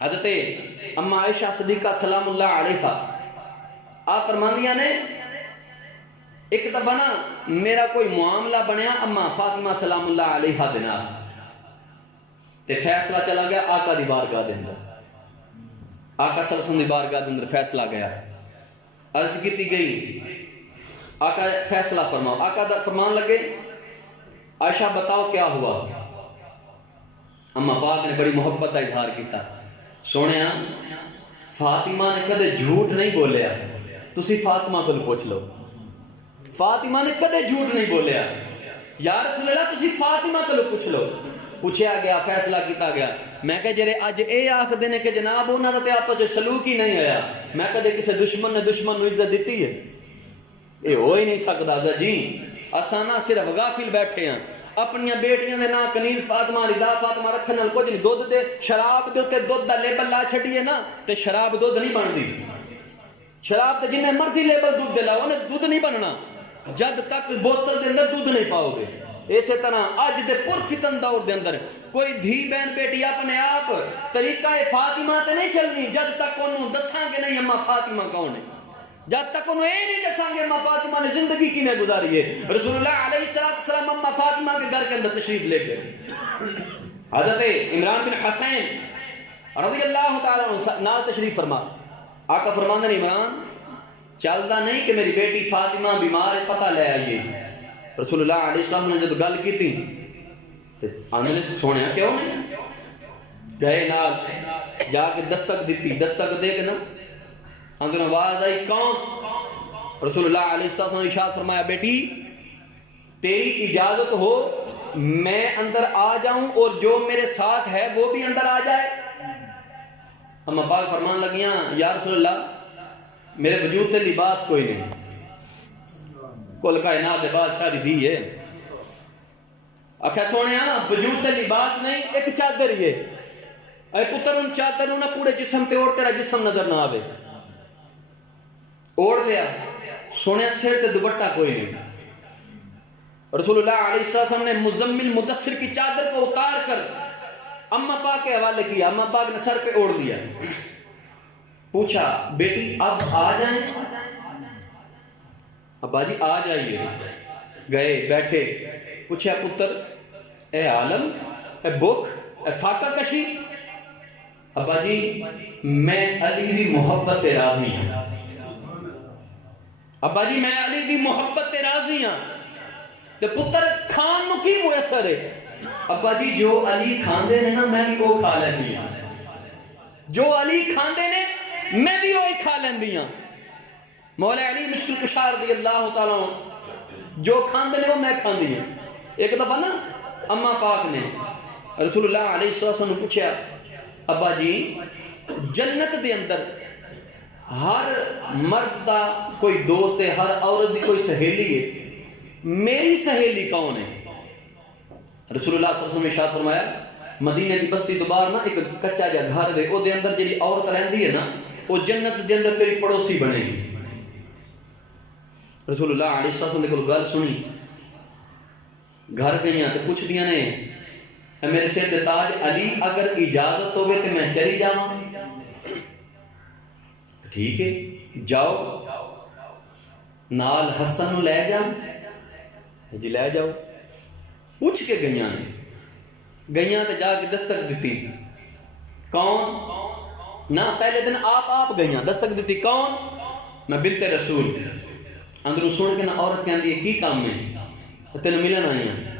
حضرت اما عائشہ صدیقہ سلام اللہ علیہا آپ فرماندیاں نے ایک دفعہ نا میرا کوئی معاملہ بنیا اما فاطمہ سلام اللہ علیہا دینا تے فیصلہ چلا گیا آقا دی بارگاہ دے اندر، آقا صلی اللہ علیہ وسلم دی بارگاہ دے اندر فیصلہ گیا، عرض کیتی گئی آقا فیصلہ فرماؤ۔ آقا فرمان لگے عائشہ بتاؤ کیا ہوا؟ اما پاک نے بڑی محبت کا اظہار کیتا، سونیا فاطمہ نے کدے جھوٹ نہیں بولیا، تسی فاطمہ کو پوچھ لو، فاطمہ نے کدے جھوٹ نہیں بولیا، یا رسول اللہ تسی فاطمہ کو پوچھ لو۔ پوچھیا گیا، فیصلہ کیتا گیا۔ میں کہ جرے اج اے آکھ دینے کہ جناب انہاں دا تے آپس وچ سلوک ہی نہیں ہویا، میں کدے کسے دشمن نے دشمن نو عزت دیتی ہے؟ اے ہو ہی نہیں سکدا جی۔ اسانا صرف غافل بیٹھے ہیں، اپنیاں بیٹیاں دے نا کنیز فاطمہ رضا فاطمہ رکھن نال کچھ نہیں، دودھ دے شراب دے تے دودھ دا لیبل لا چھڈیے نا تے شراب دودھ نہیں بندی، شراب تے جنہیں مرضی لیبل دودھ دے لاؤ انہیں دودھ نہیں بننا جد تک بوتل دے اندر دودھ نہیں پاؤ گے۔ اسی طرح اج دے پرفتن دور دے اندر کوئی دھی بہن بیٹی اپنے آپ طریقہ فاطمہ تے نہیں چلنی جد تک انہوں دساں گے نہیں اما فاطمہ کون ہے، جب تک انہوں یہ نہیں دساں گے اما فاطمہ نے زندگی کی میں گزاری ہے۔ رسول اللہ علیہ السلام اما فاطمہ کے گھر کے اندر تشریف لے گئے، حضرت عمران بن حسین رضی اللہ تعالیٰ عنہ نال تشریف فرما، آقا فرماندے نے عمران چلدا نہیں کہ میری بیٹی فاطمہ بیمار ہے، پتہ لے آئیے۔ رسول اللہ علیہ السلام نے جب گل کی تھی تے آندے سونیا کیوں نہیں، گئے نال جا کے دستک دیتی، دستک دے کے نا اندر آواز آئی کون؟ رسول اللہ علیہ السلام نے ارشاد فرمایا بیٹی تیری اجازت ہو میں اندر آ جاؤں اور جو میرے ساتھ ہے وہ بھی اندر آ جائے؟ اما پاک فرمان لگیاں یا رسول اللہ میرے وجود تے لباس کوئی نہیں، کل کائنات دے بادشاہ دی دی ہے، آکھا سونے وجود تے لباس نہیں ایک چادر ہی ہے، اے پتر ان چادر نہ پورے جسم تے اوڑ تیرا جسم نظر نہ آوے، اوڑ لیا سونے سر تے دوپٹہ کوئی نہیں۔ رسول اللہ علیہ السلام نے مزمل مدثر کی چادر کو اتار کر اما پاک کے حوالے کیا، اما پاک نے سر پہ اوڑ دیا، پوچھا بیٹی اب آ جائیں؟ ابا جی آ جائیے۔ گئے بیٹھے، پوچھا پتر اے عالم اے بک اے فاقہ کشی؟ ابا جی میں علی دی محبت تے راضی ہوں، ابا جی میں علی دی محبت تے راضی ہوں، تے پتر کھان نو کی میسر ہے؟ ابا جی جو علی کھاندے نے نا میں بھی وہ کھا لیندی ہوں، جو علی کھاندے نے میں بھی وہی کھا لیندی ہوں۔ مولا علی مشکل کشا رضی اللہ تعالیٰ جو کھاندے نے وہ میں کھاندی ہوں۔ ایک دفعہ نا اما پاک نے رسول اللہ علیہ السلام نے پوچھا ابا جی جنت دے اندر ہر مرد دا کوئی دوست ہے، ہر عورت دی کوئی سہیلی ہے، میری سہیلی کون ہے؟ رسول اللہ صلی اللہ علیہ وسلم نے ارشاد فرمایا مدینے دی بستی تو باہر نا ایک کچا جا گھر ہے، او دے اندر جڑی عورت رہندی ہے نا وہ جنت دے اندر تیری پڑوسی بنے گی۔ رسول اللہ علیہ السلام نے کوئی گل سنی، گھر گئیاں تے پوچھ دیاں نے اے میرے سر دے تاج علی اگر اجازت ہوئے تو میں چلی جاواں. ٹھیک ہے جاؤ نال حسن نو لے جاؤ. جی لے جاؤ. پوچھ کے گئیاں نے گئیاں تے جا کے دستک دیتی. کون؟ نہ پہلے دن آپ گئیاں دستک دیتی. کون؟ میں بنت رسول. اندروں سن کے نہ عورت کہندی ہے کی کام ہے تینوں ملن آئی ہیں.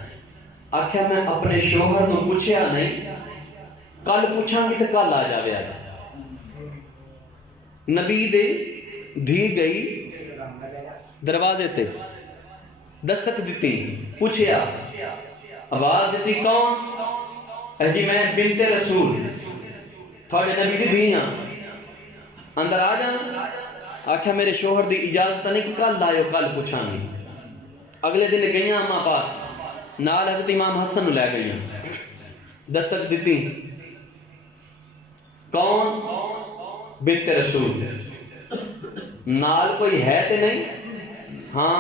آخیا میں اپنے شوہر نو پوچھیا نہیں, کل پوچھاں گی تو کل آ جاوے. نبی دے دھی گئی دروازے تے دستک دیتی, پوچھیا آواز دیتی کون؟ جی میں بنت رسول تھوڑے نبی دی دھی ہاں, اندر آ جانا. آخیا میرے شوہر دی اجازت نہیں کہ کل آئے کل پوچھاں گی. اگلے دن گئیاں اماں پاک نال حضرت امام حسن لے گئیاں دستک دیتی. کون؟ بنت رسول. نال کوئی ہے تے نہیں؟ ہاں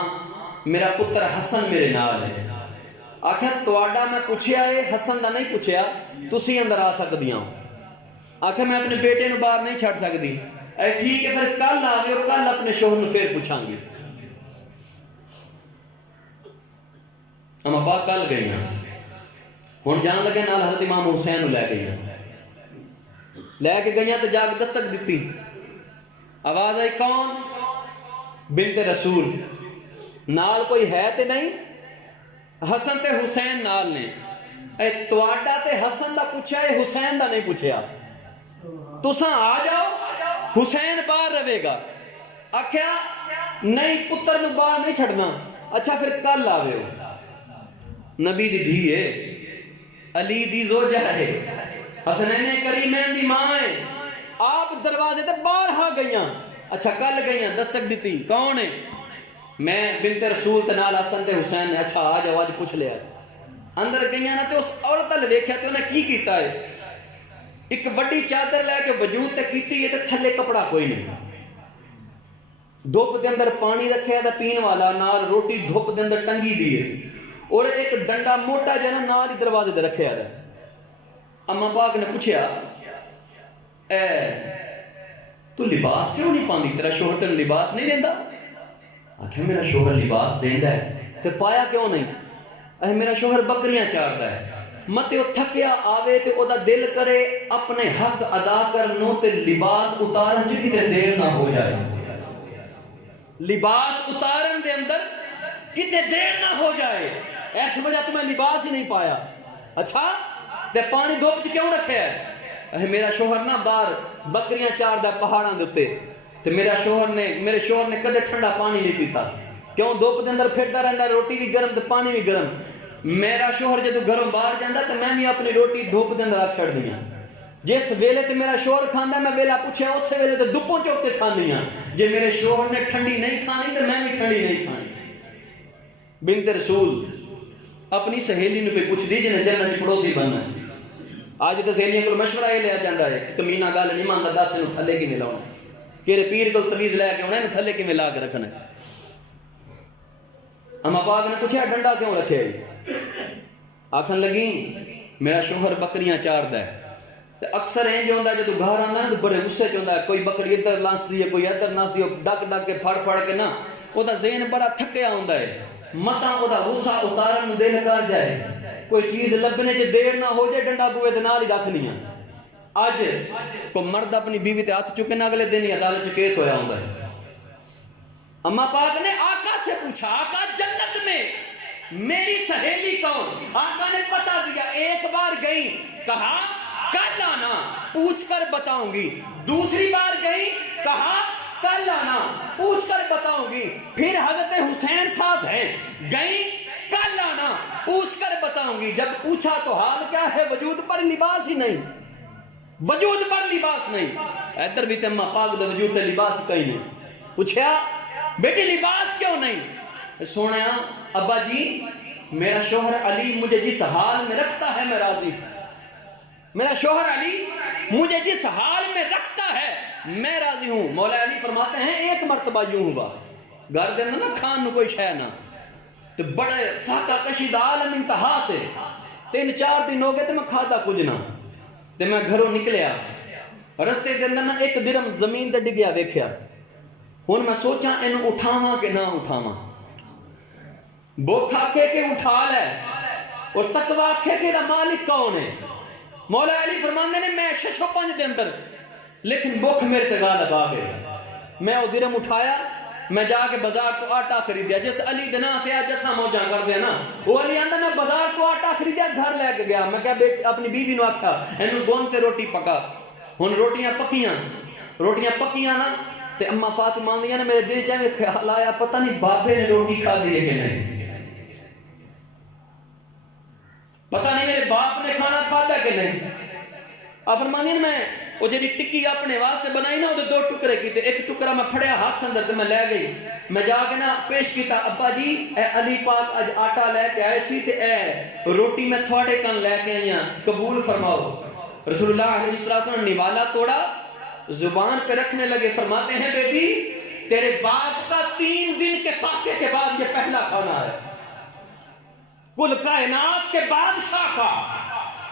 میرا پتر حسن میرے نال ہے. آخیا تواڈا میں پوچھیا ہے حسن دا نہیں پوچھیا, تسی اندر آ سکدیاں. آخیا میں اپنے بیٹے نو باہر نہیں چھڑ سکدی. اے ٹھیک ہے پھر کل آ گئے, کل اپنے شوہر نو پھر پوچھاں گی. اما پاک کل گئیاں ہن جان لگے نال حضرت امام حسین نو لے گئیاں. لے کے گئیاں تو جا کے دستک دیتی. آواز آئی کون؟ بنت رسول. نال کوئی ہے تے نہیں؟ حسن تے حسین نال نے. اے تواڈا تے حسن دا پوچھا ہے حسین دا نہیں پوچھیا. تساں آ جاؤ حسین باہر رہے گا. آخیا نہیں پتر نو باہر نہیں چھڑنا. اچھا پھر کل آوے ہو. نبی دی دھی ہے, علی دی زوجہ ہے, حسنین کریمین دی ماں ہے. آپ دروازے تے باہر آ گئیاں. اچھا کل گئیاں دستک دیتی. کون ہے؟ میں بنت رسول تے نال حسن تے حسین نے. اچھا آ جاؤ آج پوچھ لیا. اندر گئیاں نا تے اس عورت ال ویکھیا تے انہیں کی کیتا ہے. ایک وڈی چادر لے کے وجود تے کیتی ہے تے تھلے کپڑا کوئی نہیں. دھوپ دے اندر پانی رکھیا تے پین والا, نال روٹی دھوپ دے اندر ٹنگی دی ہے, اور ایک ڈنڈا موٹا جہاں نال ہی دروازے دے رکھیا ہے. اما پاک نے پوچھیا اے تو لباس کیوں نہیں پاندی, تیرا شوہر تینوں لباس نہیں دیندا؟ آخیا میرا شوہر لباس دیندا ہے تے پایا کیوں نہیں؟ اے میرا شوہر بکریاں چاردا ہے, متے وہ تھکیا آوے تے او دا دل کرے اپنے حق ادا کرنو تے لباس اتارن چ کتے دیر نہ ہو جائے. لباس اتارن دے اندر کتے دیر نہ ہو جائے, ایس وجہ تو میں لباس ہی نہیں پایا. اچھا تے پانی دھوپ چ کیوں رکھے ہے؟ میرا شوہر نہ باہر بکریاں چاردا پہاڑاں دے اوتے, تے میرے شوہر نے کدے ٹھنڈا پانی نہیں پیتا. کیوں؟ دھوپ دے اندر پھردا رہندا, روٹی بھی گرم تے پانی بھی گرم. میرا شوہر جدو گھروں باہر جاندا تے میں بھی اپنی روٹی دھوپ دے اندر رکھ چھڑ دیاں. جس ویلے تے میرا شوہر کھاندا میں ویلا پوچھیا اس ویلے تے دپوں چوک کے کھاندیاں. جے میرے شوہر نے ٹھنڈی نہیں کھانی تے میں بھی ٹھنڈی نہیں کھانی. بنت رسول اپنی سہیلی نو پہ پوچھ دی جنہیں جنت پڑوسی بننا ہے. آج تو سہیلیاں کو مشورہ یہ لیا جاتا ہے کہ کمینہ گل نہیں مانتا, دس انہوں تھلے کی ملاؤں کہ پیر کو تمیز لے کے انہیں انہوں تھلے کی ملا کے رکھنا ہے. اما پاک نے پوچھا ڈنڈا کیوں رکھے؟ آکھن لگی میرا شوہر بکریاں چاردا ہے. اکثر این جو ہوتا ہے جب گھر آنا ہے تو بڑے غصے چ ہوتا ہے, کوئی بکری ادھر نسدی ہے کوئی ادھر نسدی ہے, ڈک ڈک کے پھڑ پھڑ کے نا وہ ذہن بڑا تھکیا ہوتا ہے. متا وہ غصہ اتارن دل کر جائے, کوئی چیز لبنے چ دیر نہ ہو جائے ڈنڈا بوئے دے نال ہی رکھنی ہے. اج کو مرد اپنی بیوی تے ہاتھ چکے نہ اگلے دن ہی عدالت چ کیس ہویا ہوندا ہے. اما پاک نے آقا سے پوچھا آقا جنت میں میری سہیلی کون؟ آقا نے بتا دیا. ایک بار گئی کہا کل آنا پوچھ کر بتاؤں گی. دوسری بار گئی کہا کل آنا پوچھ کر بتاؤں گی. پھر حضرت حسین ساتھ ہیں, گئی کل آنا پوچھ کر بتاؤں گی. جب پوچھا تو حال کیا ہے؟ وجود پر لباس ہی نہیں, وجود پر لباس نہیں. ادھر بھی تمہ پاک دے وجود تے لباس کہیں نہیں. پوچھا بیٹی لباس کیوں نہیں؟ سونا ابا جی میرا شوہر علی مجھے جس حال میں رکھتا ہے میں راضی. میرا شوہر علی مجھے جس حال میں رکھتا ہے میں راضی ہوں. مولا علی فرماتے ہیں ایک مرتبہ یوں ہوا, گھر دے نا کھان نو کوئی شے نہ, تو بڑے فاقہ کشید عالم انتہا تے 3-4 دن ہو گئے تے میں کھادا کچھ نہ تے میں گھروں نکلیا رستے دے اندر نہ 1 درہم زمین تے ڈگیا ویکھیا ہن میں سوچاں اینو اٹھاواں کہ نہ اٹھاواں بھوک آکھے کہ اٹھا لے اور تقوی آکھے کہ مالک کون ہے مولا علی فرماندے نے میں 605 دے اندر لیکن بھوک میرے تے غالب آ گئی میں وہ درہم اٹھایا میں جا کے بازار تو آٹا خریدیا جس علی دنا سے جسا موجاں کر دیا نا وہ علی آندہ میں بازار تو آٹا خریدیا گھر لے کے گیا میں کہا اپنی بیوی نو آکھا اینو گون تے روٹی پکا ہن روٹیاں پکیاں نا تے اماں فاطمہ آندیاں نے میرے دل چاہے خیال آیا پتہ نہیں بابے نے روٹی کھا دی ہے کہ نہیں پتہ نہیں میرے باپ نے کھانا کھادا کہ نہیں آپ فرماندیاں میں وہ جی ٹکی اپنے واسطے بنائی نا وہ 2 ٹکڑے کیتے 1 ٹکڑا میں پھڑیا ہاتھ اندر تے میں لے گئی میں جا کے نا پیش کیتا ابا جی اے علی پاک اج آٹا لے کے آئے سی تے اے روٹی میں تھوڑے کن لے کے آئی ہاں قبول فرماؤ رسول اللہ علیہ السلام نے نوالا توڑا زبان پہ رکھنے لگے فرماتے ہیں بیٹی تیرے باپ کا 3 دن کے فاقے کے بعد یہ پہلا کھانا ہے کل کائنات کے بادشاہ کا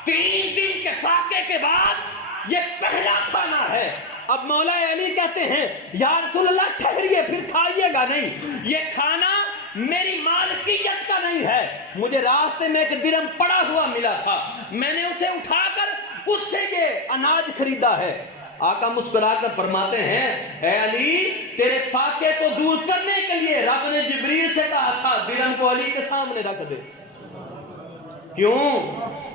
3 دن کے فاقے کے بعد یہ پہلا کھانا ہے اب مولا علی کہتے ہیں یا رسول اللہ ٹھہریے پھر کھائیے گا نہیں یہ کھانا میری مالکیت کا نہیں ہے مجھے راستے میں 1 درہم پڑا ہوا ملا تھا میں نے اسے اٹھا کر اس سے یہ اناج خریدا ہے آقا مسکرا کر فرماتے ہیں اے علی تیرے فاقے کو دور کرنے کے لیے رب نے جبریل سے کہا تھا درہم کو علی کے سامنے رکھ دے کیوں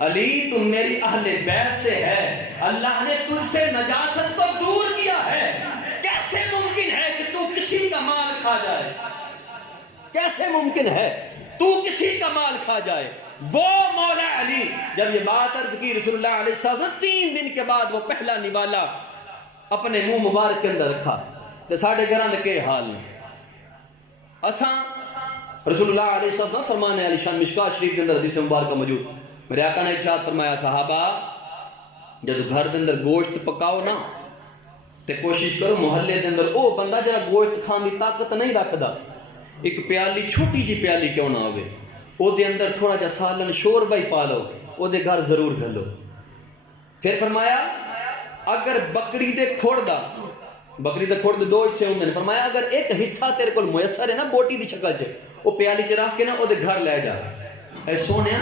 علی تم میری اہل بیت سے ہے اللہ نے تجھ سے نجاست کو دور کیا ہے کیسے ممکن ہے کہ تو کسی کا مال کھا جائے کیسے ممکن ہے تو کسی کا مال کھا جائے وہ مولا علی جب یہ بات عرض کی رسول اللہ علیہ السلام 3 دن کے بعد وہ پہلا نوالا اپنے منہ مبارک کے اندر رکھا تو ساڑھے گھران دے کے حال میں اساں رسول اللہ علیہ السلام فرمانے علی شان مشکات شریف کے اندر حدیث مبارکہ موجود میرے آقا نے ارشاد فرمایا صحابہ جب گھر کے اندر گوشت پکاؤ نا تے کوشش کرو محلے کے اندر او بندہ جڑا گوشت کھان دی طاقت نہیں رکھدا ایک پیالی چھوٹی جی پیالی کیوں نہ ہوئے او دے اندر تھوڑا جا سالن شوربہ ہی پا لو او دے گھر ضرور گھلو پھر فرمایا اگر بکری دے کھوڑ دا 2 حصے ہوندے نے فرمایا اگر ایک حصہ تیرے کول میسر ہے نا بوٹی دی شکل چ وہ پیالی چ رکھ کے نا او دے گھر لے جا اے سونیا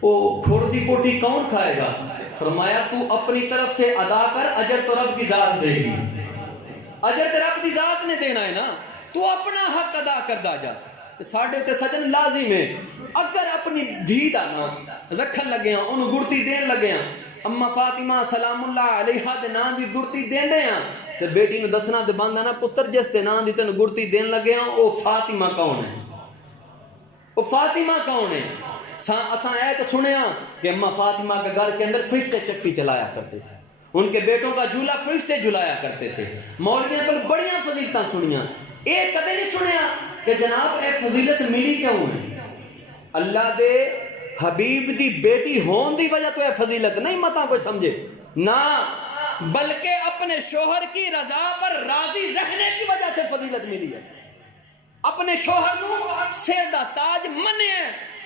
او کھوڑ دی بوٹی کون کھائے گا فرمایا تو اپنی طرف سے ادا کر اجر تو رب کی ذات دے گی اجر تو رب کی ذات نے دینا ہے نا تو اپنا حق ادا کردا جا تے ساڈے تے سجن لازم ہے اگر اپنی دھی دا نام رکھن لگے ہاں اونوں گڑتی دین لگے ہاں اما فاطمہ سلام اللہ علیہا دے نام دی گڑتی دین دے ہاں تے بیٹی نو دسنا تے باندا نا پتر جس تے نام دی تینوں گڑتی دین لگے ہاں او فاطمہ کون ہے وہ فاطمہ کون ہے اساں آئے تو سنیا کہ اماں فاطمہ کے گھر کے اندر فرشتے چکی چلایا کرتے تھے ان کے بیٹوں کا جھولا فرشتے جھلایا کرتے تھے مولویوں کو بڑیاں فضیلتاں سنیاں ایک کدے نہیں سنیا کہ جناب اے فضیلت ملی کیوں ہے اللہ دے حبیب دی بیٹی ہون دی وجہ تو اے فضیلت نہیں متا کوئی سمجھے نہ بلکہ اپنے شوہر کی رضا پر راضی رہنے کی وجہ سے فضیلت ملی ہے اپنے شوہر نو سر دا تاج منے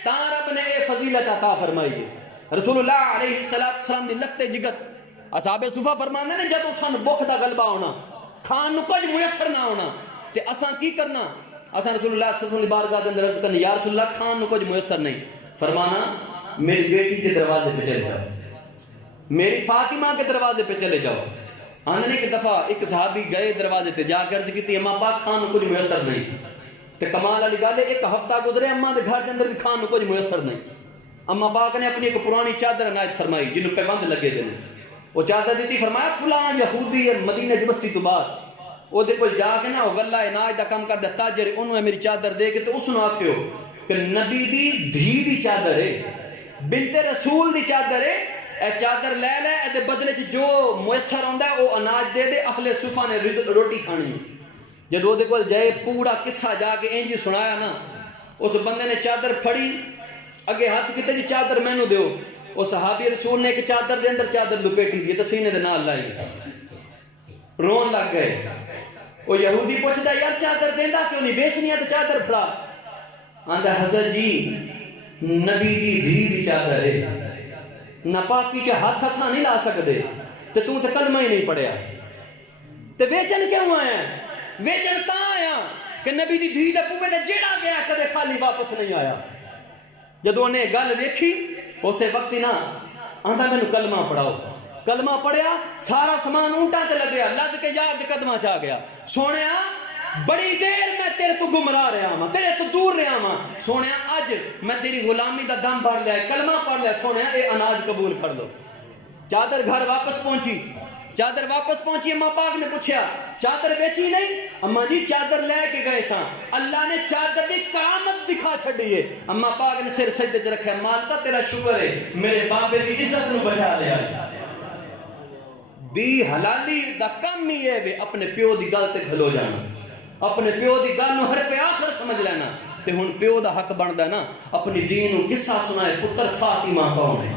تاں رب نے اے فضیلت عطا فرمائی ہے رسول اللہ علیہ السلام دی لگتے جگت اصحاب صفہ فرماندے نے جدوں سن بھوک دا غلبہ ہونا کھان نو کچھ میسر نہ ہونا تے اساں کی کرنا اساں رسول اللہ صلی اللہ علیہ وسلم دی بارگاہ دے اندر عرض کرنا یا رسول اللہ کھان نو کچھ میسر نہیں فرمانا میری بیٹی کے دروازے پہ چلے جاؤ میری فاطمہ کے دروازے پہ چلے جاؤ آنے ایک دفعہ ایک صحابی گئے دروازے تے جا کے عرض کی اماں پاک کھان نو کچھ میسر نہیں تے کمال علی گالے 1 ہفتہ گزرے اماں دے گھر دے اندر بھی کھان نو کچھ میسر نہیں اماں پاک نے اپنی ایک پرانی چادر عنایت فرمائی جنوں پہ بند لگے دے وہ چادر دیتی فرمایا فلاں یہودی ہے مدینہ دی بستی تو بعد او دے کول جا کے نا او گلا عنایت دا کام کردا تاجر اونوں ہے میری چادر دے کے تے اس نو آکھیو کہ نبی دی دھی دی چادر ہے بنت رسول دی چادر ہے اے چادر لے لے اے دے بدلے جو میسر ہوندا ہے او اناج دے دے اہل صفہ نے روٹی کھانی جب وہ دے کول جائے پورا قصہ جا کے انجی سنایا نا اس بندے نے چادر پھڑی اگے ہاتھ کیتے جی چادر مینوں دیو وہ صحابی رسول نے ایک چادر دے اندر چادر لپیٹی دی تے سینے دے نال لائی رون لگ گئے وہ یہودی پوچھدا یار چادر دیندا کیوں نہیں بیچنی ہے تے چادر پھڑا آندا حضرت جی نبی دی دھی دی چادر ہے، ناپاکی چ ہاتھ اساں نہیں لا سکدے تے تو تے کلمہ ہی نہیں پڑھیا تے ویچن کیوں آیا؟ ویچن تاں آیا کہ نبی دی دھی دے بوے تے جیڑا گیا کدے خالی واپس نہیں آیا۔ جدوں نے گل دیکھی اسے وقت نہ آندا مینوں کلمہ پڑھاؤ، کلمہ پڑھیا، سارا سامان اونٹاں تے لدیا، لد کے یار دے قدماں چ آ گیا۔ سونیا بڑی دیر میں تیرے تو گمراہ رہا ہاں، تیرے تو دور رہا ہاں، سونیا اج میں تیری غلامی دا دم بھر لیا، کلمہ پڑھ لیا، سونیا اے اناج قبول کر لو۔ چادر گھر واپس پہنچی، چادر واپس پہنچی، اماں پاک نے پوچھا چادر بیچی نہیں؟ اماں جی چادر لے کے گئے ساں، اللہ نے چادر دی کرامت دکھا چھڑی ہے۔ اماں پاک نے سر سجدے چ رکھا، مالکا تیرا شکر ہے میرے بابے دی عزت نو بچا لیا۔ دی حلالی دا کم ہی ہے وے اپنے پیو دی گل تے کھلو جانا، اپنے پیو دی گل نو حرف آخر سمجھ لینا۔ تے ہن پیو دا حق بندا نا اپنی دین نو قصہ سنائے، پتر فاطمہ کون ہے،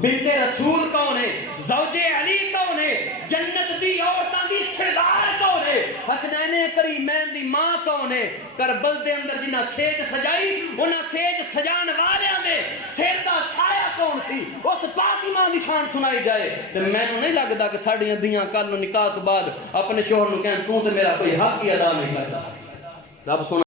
بنت رسول کون ہے، زوج علی کون ہے، جنت دی عورتاں دی سردار کون ہے، حسنین کریمین دی ماں کون ہے، کربل دے اندر جنہاں سیج سجائی انہاں سیج سجان والیاں دے سر دا سایہ کون سی، اس فاطمہ دی شان سنائی جائے۔ تے مینوں نہیں لگدا کہ ساڈیاں دیاں کل نو نکاح تو بعد اپنے شوہر نو کہن تو تے میرا کوئی حق ہی ادا نہیں کردا۔ رب سونا